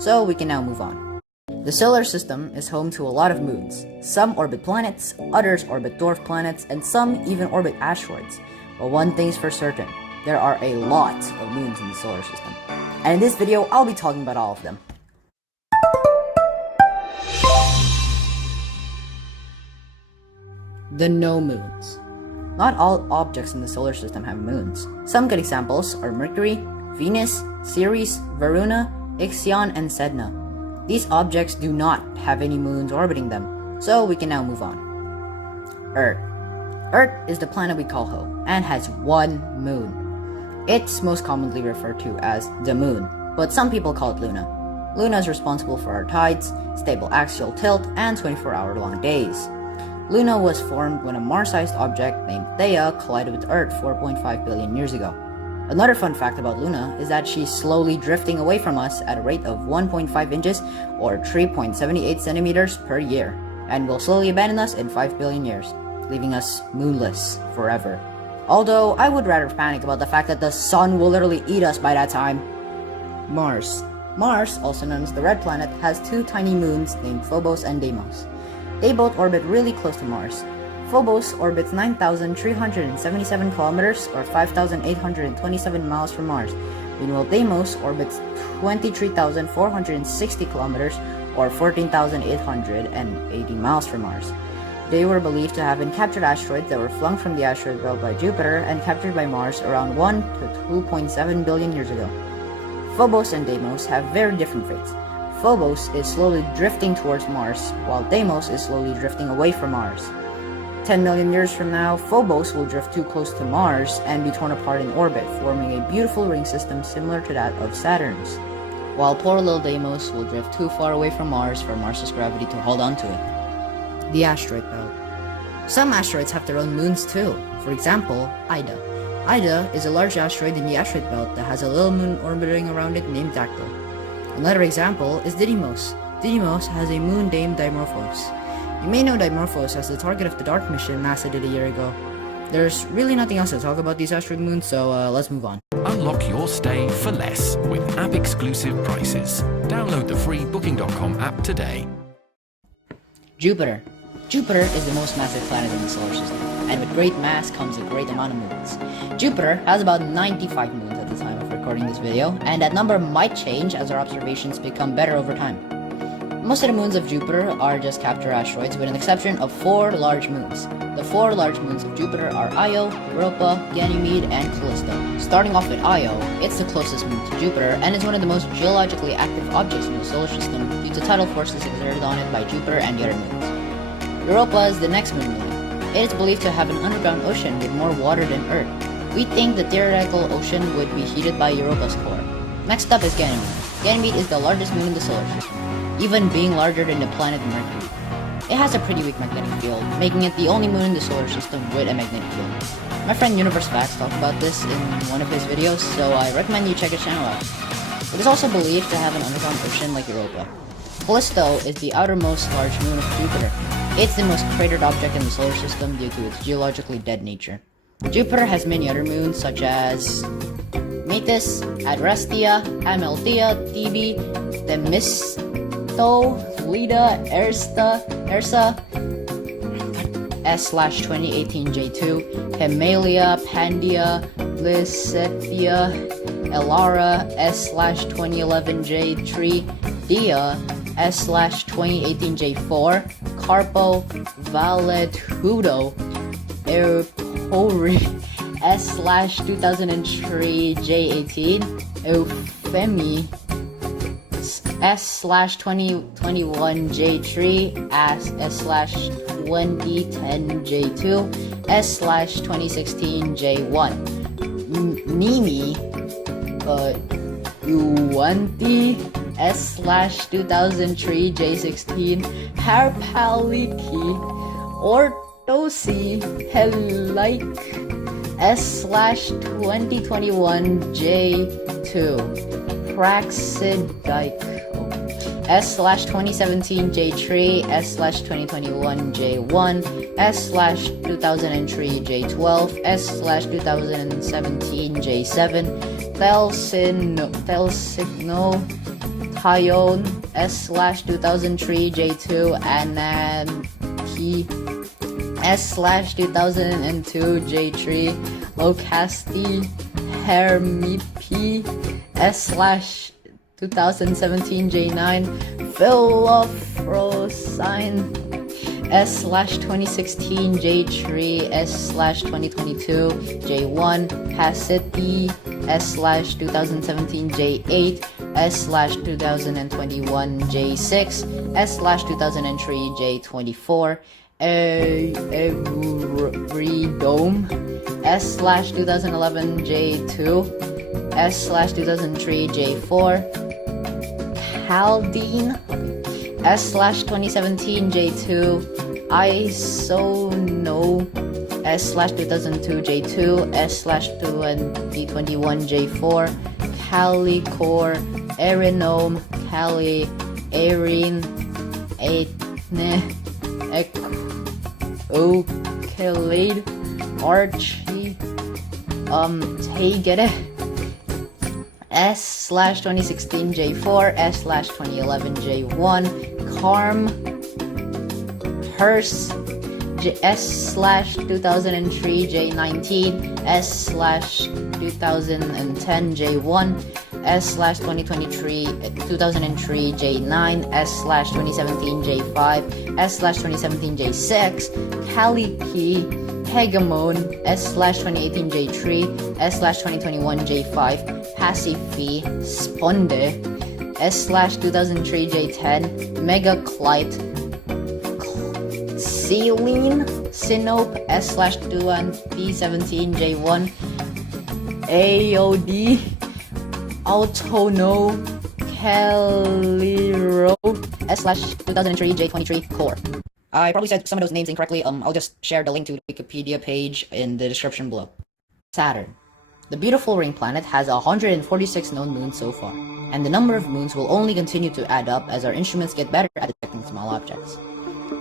so we can now move on. The solar system is home to a lot of moons. Some orbit planets, others orbit dwarf planets, and some even orbit asteroids. But one thing is for certain, there are a lot of moons in the solar system. And in this video, I'll be talking about all of them. The no moons. Not all objects in the solar system have moons. Some good examples are Mercury, Venus, Ceres, Varuna, Ixion, and Sedna. These objects do not have any moons orbiting them, so we can now move on. Earth. Earth is the planet we call home, and has one moon. It's most commonly referred to as the moon, but some people call it Luna. Luna is responsible for our tides, stable axial tilt, and 24-hour-long days. Luna was formed when a Mars-sized object named Theia collided with Earth 4.5 billion years ago. Another fun fact about Luna is that she's slowly drifting away from us at a rate of 1.5 inches or 3.78 centimeters per year, and will slowly abandon us in 5 billion years, leaving us moonless forever. Although, I would rather panic about the fact that the sun will literally eat us by that time. Mars. Mars, also known as the Red Planet, has two tiny moons named Phobos and Deimos. They both orbit really close to Mars. Phobos orbits 9,377 kilometers or 5,827 miles from Mars. Meanwhile, Deimos orbits 23,460 kilometers or 14,880 miles from Mars. They were believed to have been captured asteroids that were flung from the asteroid belt by Jupiter and captured by Mars around 1 to 2.7 billion years ago. Phobos and Deimos have very different fates. Phobos is slowly drifting towards Mars, while Deimos is slowly drifting away from Mars. 10 million years from now, Phobos will drift too close to Mars and be torn apart in orbit, forming a beautiful ring system similar to that of Saturn's, while poor little Deimos will drift too far away from Mars for Mars's gravity to hold on to it. The asteroid belt. Some asteroids have their own moons too. For example, Ida. Ida is a large asteroid in the asteroid belt that has a little moon orbiting around it named Dactyl. Another example is Didymos. Didymos has a moon named Dimorphos. You may know Dimorphos as the target of the DART mission NASA did a year ago. There's really nothing else to talk about these asteroid moons, so let's move on. Unlock your stay for less with app-exclusive prices. Download the free Booking.com app today. Jupiter. Jupiter is the most massive planet in the solar system, and with great mass comes a great amount of moons. Jupiter has about 95 moons at the time of recording this video, and that number might change as our observations become better over time. Most of the moons of Jupiter are just captured asteroids, with an exception of 4 large moons. The 4 large moons of Jupiter are Io, Europa, Ganymede, and Callisto. Starting off with Io, it's the closest moon to Jupiter, and is one of the most geologically active objects in the solar system due to tidal forces exerted on it by Jupiter and the other moons. Europa is the next moon. It is believed to have an underground ocean with more water than Earth. We think the theoretical ocean would be heated by Europa's core. Next up is Ganymede. Ganymede is the largest moon in the solar system, even being larger than the planet Mercury. It has a pretty weak magnetic field, making it the only moon in the solar system with a magnetic field. My friend Universe Facts talked about this in one of his videos, so I recommend you check his channel out. It is also believed to have an underground ocean like Europa. Callisto is the outermost large moon of Jupiter. It's the most cratered object in the solar system due to its geologically dead nature. Jupiter has many other moons such as Metis, Adrastea, Amalthea, Thebe, Themisto, Leda, Ursa, S/2018J2, Himalaya, Pandia, Lysithea, Elara, S/2011J3, Dia, S/2018J4, Carpo, Valetudo, Euphoria, S/2003J18, Euphemi, S/2021J3, S/2010J2, S/2016J1, Mimi, Uwanti, S/2003J16, Harpaliki, Orthosi, Helike, S/2021J2, Praxidike, S/2017J3, S/2021J1, S/2003J12, S/2017J7, Thelsigno, Tyone S/2003 J2, Ananti S/2002 J3, Locusti Hermipi S/2017 J9, Philophrosine S/2016 J3, S/2022 J1, Hasiti S/2017 J8, S/2021 J6, S/2003 J24, Everydome S/2011 J2, S/2003 J4, Caldine S/2017 J2, Isono S/2002 J2, S/2021 J4, Calicore, Erinome, Cali, Erin, Aitne, Ocalade, Archie, Tegede, S/2016 J4, S/2011 J1, Carm, Hearse, S/2003 J19, S/2010 J1, S/2003 J9, S/2017 J5, S/2017 J6, Kaliki, Hegemon, S/2018 J3, S/2021 J5, Pacifi, Sponde, S/2003 J10, Megaclite, Selene, Sinope, S/2017 J1, AOD, Autono, Caliro, S/2003 J23 Core. I probably said some of those names incorrectly. I'll just share the link to the Wikipedia page in the description below. Saturn. The beautiful ring planet has 146 known moons so far, and the number of moons will only continue to add up as our instruments get better at detecting small objects.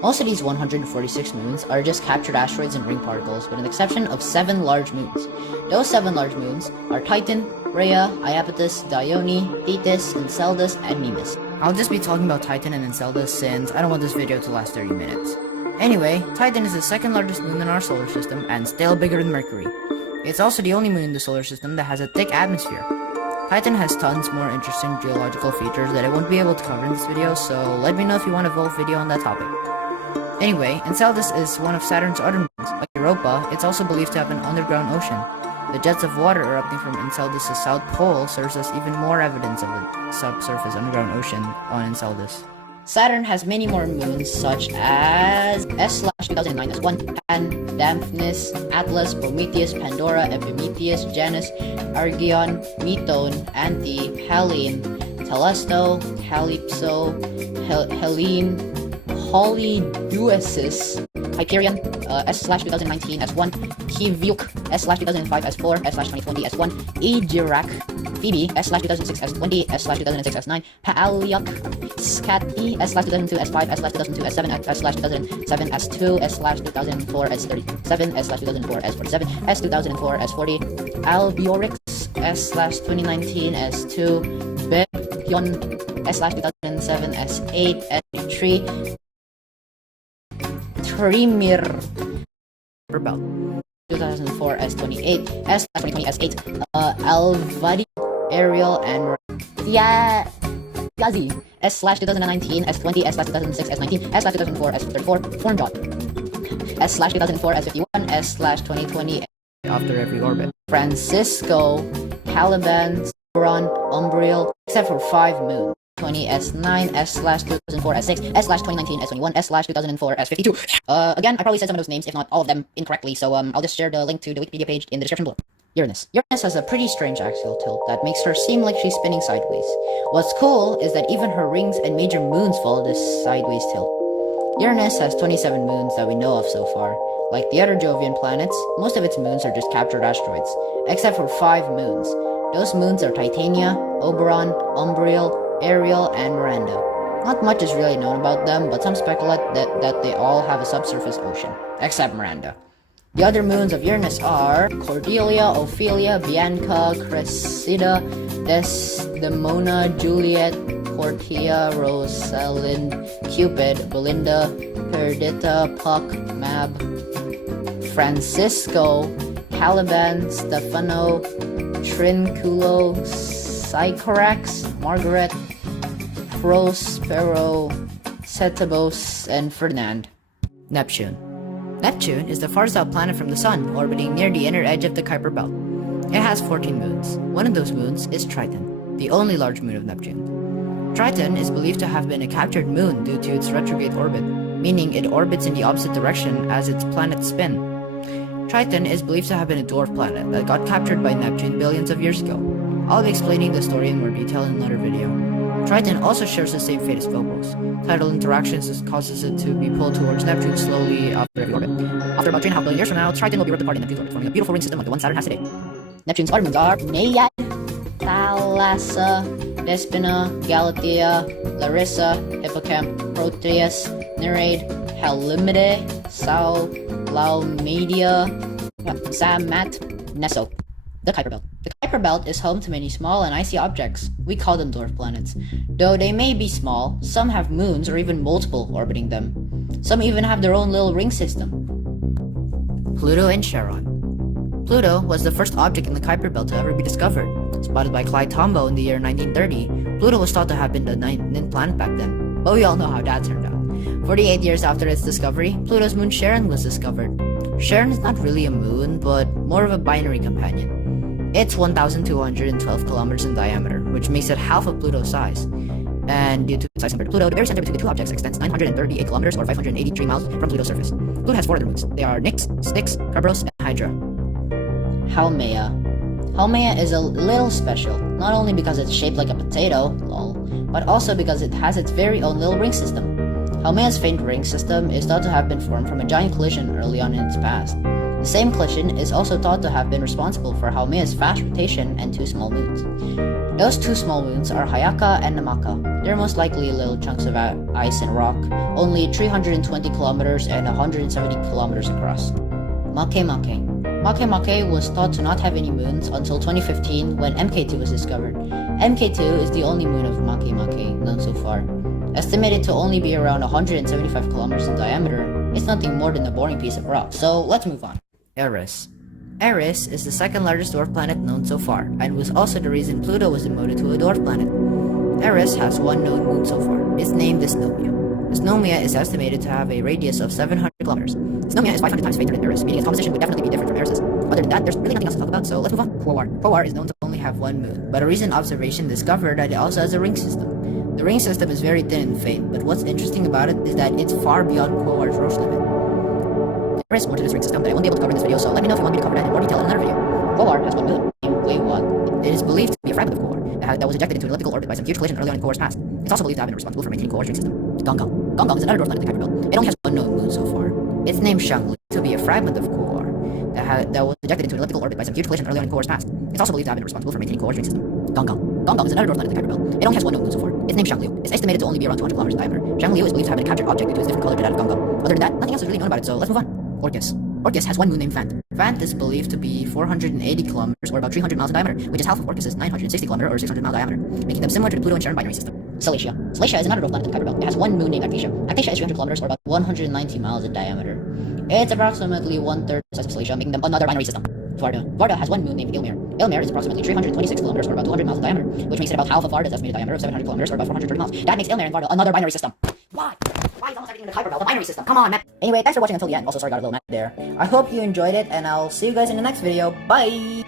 Most of these 146 moons are just captured asteroids and ring particles, with an exception of 7 large moons. Those 7 large moons are Titan, Rhea, Iapetus, Dione, Thetis, Enceladus, and Mimas. I'll just be talking about Titan and Enceladus since I don't want this video to last 30 minutes. Anyway, Titan is the second largest moon in our solar system and still bigger than Mercury. It's also the only moon in the solar system that has a thick atmosphere. Titan has tons more interesting geological features that I won't be able to cover in this video, so let me know if you want a full video on that topic. Anyway, Enceladus is one of Saturn's other moons. Like Europa, it's also believed to have an underground ocean. The jets of water erupting from Enceladus' south pole serves as even more evidence of a subsurface underground ocean on Enceladus. Saturn has many more moons such as S/2009 S1, Pan, Daphnis, Atlas, Prometheus, Pandora, Epimetheus, Janus, Argion, Methone, Anti, Haliene, Telesto, Calypso, Helene, Polyduesis, Hyperion, S/2019 S1, Kivyuk, S/2005 S4, S/2020 S1, Aegirac, Phoebe, S/2006 S20, S/2006 S9, Paaliak, Skati, S/2002 S5, S/2002 S7, S/2007 S2, S/2004 S37, S/2004 S47, S/2004 S40, Albiorix, S/2019 S2, Bepion, S/2007 S8, S3, Trimir, about 2004 S28, S/2020 S8, Alvadi, Ariel, and Yazi, S/2019 S20, S/2006 S19, S/2004 S34, Formdot, S/2004 S51, S/2020 after every orbit, Francisco, Caliban, Sauron, Umbriel, except for 5 moons. 20 S9, S/2004 S6, S/2019 S21, S/2004 S52. Again, I probably said some of those names, if not all of them, incorrectly, so I'll just share the link to the Wikipedia page in the description below. Uranus. Uranus has a pretty strange axial tilt that makes her seem like she's spinning sideways. What's cool is that even her rings and major moons follow this sideways tilt. Uranus has 27 moons that we know of so far. Like the other Jovian planets, most of its moons are just captured asteroids, except for 5 moons. Those moons are Titania, Oberon, Umbriel, Ariel, and Miranda. Not much is really known about them, but some speculate that they all have a subsurface ocean, except Miranda. The other moons of Uranus are Cordelia, Ophelia, Bianca, Cressida, Desdemona, Juliet, Portia, Rosalind, Cupid, Belinda, Perdita, Puck, Mab, Francisco, Caliban, Stefano, Trinculo, Sycorax, Margaret, Prospero, Setebos, and Ferdinand. Neptune. Neptune is the farthest out planet from the Sun, orbiting near the inner edge of the Kuiper Belt. It has 14 moons. One of those moons is Triton, the only large moon of Neptune. Triton is believed to have been a captured moon due to its retrograde orbit, meaning it orbits in the opposite direction as its planets spin. Triton is believed to have been a dwarf planet that got captured by Neptune billions of years ago. I'll be explaining the story in more detail in another video. Triton also shares the same fate as Phobos. Tidal interactions causes it to be pulled towards Neptune slowly after every orbit. After about 3.5 billion years from now, Triton will be ripped apart in Neptune's orbit, forming a beautiful ring system like the one Saturn has today. Neptune's outer moons are Naiad, Thalassa, Despina, Galatea, Larissa, Hippocamp, Proteus, Nereid, Halimede, Sao, Laumedia, Samat, Neso. The Kuiper Belt. The Kuiper Belt is home to many small and icy objects. We call them dwarf planets. Though they may be small, some have moons or even multiple orbiting them. Some even have their own little ring system. Pluto and Charon. Pluto was the first object in the Kuiper Belt to ever be discovered. Spotted by Clyde Tombaugh in the year 1930, Pluto was thought to have been the ninth planet back then. But we all know how that turned out. 48 years after its discovery, Pluto's moon Charon was discovered. Charon is not really a moon, but more of a binary companion. It's 1,212 kilometers in diameter, which makes it half of Pluto's size. And due to its size compared to Pluto, the very center between the two objects extends 938 kilometers or 583 miles from Pluto's surface. Pluto has 4 other moons. They are Nix, Styx, Kerberos, and Hydra. Haumea. Haumea is a little special, not only because it's shaped like a potato, lol, but also because it has its very own little ring system. Haumea's faint ring system is thought to have been formed from a giant collision early on in its past. The same collision is also thought to have been responsible for Haumea's fast rotation and 2 small moons. Those 2 small moons are Hayaka and Namaka. They're most likely little chunks of ice and rock, only 320 kilometers and 170 kilometers across. Makemake. Makemake was thought to not have any moons until 2015 when MK2 was discovered. MK2 is the only moon of Makemake known so far. Estimated to only be around 175 kilometers in diameter, it's nothing more than a boring piece of rock, so let's move on. Eris. Eris is the second largest dwarf planet known so far, and was also the reason Pluto was demoted to a dwarf planet. Eris has 1 known moon so far. It's named Dysnomia. Dysnomia is estimated to have a radius of 700 kilometers. Dysnomia is 500 times fainter than Eris, meaning its composition would definitely be different from Eris's. Other than that, there's really nothing else to talk about, so let's move on. Quoar. Quoar is known to only have 1 moon, but a recent observation discovered that it also has a ring system. The ring system is very thin and faint, but what's interesting about it is that it's far beyond Quoar's Roche limit. There is more to this ring system that I won't be able to cover in this video, so let me know if you want me to cover that in more detail in another video. Quoar has 1 moon, named Wei-1. It is believed to be a fragment of Quoar that was ejected into an elliptical orbit by some huge collision early on in Quoar's past. It's also believed to have been responsible for maintaining Quoar's ring system. Gonggong. Gonggong is another dwarf planet in the Kuiper Belt. It only has 1 known moon so far. It's named Shangli to be a fragment of Quoar that was ejected into an elliptical orbit by some huge collision early on in Quoar's past. It's also believed to have been responsible for maintaining Quoar's ring system. Gonggong. Gonggong is another dwarf planet in the Kuiper Belt. It only has 1 known moon so far. It's named Shangliu. It's estimated to only be around 200 kilometers in diameter. Shangliu is believed to have been a captured object due to its different color to that of Gonggong. Other than that, nothing else is really known about it, so let's move on. Orcus. Orcus has 1 moon named Fant. Fant is believed to be 480 kilometers or about 300 miles in diameter, which is half of Orcus's 960 kilometer or 600 mile diameter, making them similar to the Pluto and Charon binary system. Salacia. Salacia is another dwarf planet in the Kuiper Belt. It has 1 moon named Actasia. Actasia is 300 kilometers or about 190 miles in diameter. It's approximately 1/3 the size of Salacia, making them another binary system. Varda. Varda has 1 moon named Ilmir. Ilmir is approximately 326 kilometers or about 200 miles in diameter, which makes it about half of Varda's estimated diameter of 700 kilometers or about 430 miles. That makes Ilmir and Varda another binary system. Why? Why is almost everything in the Kuiper Belt a binary system? Come on, man. Anyway, thanks for watching until the end. Also, sorry, got a little mad there. I hope you enjoyed it, and I'll see you guys in the next video. Bye!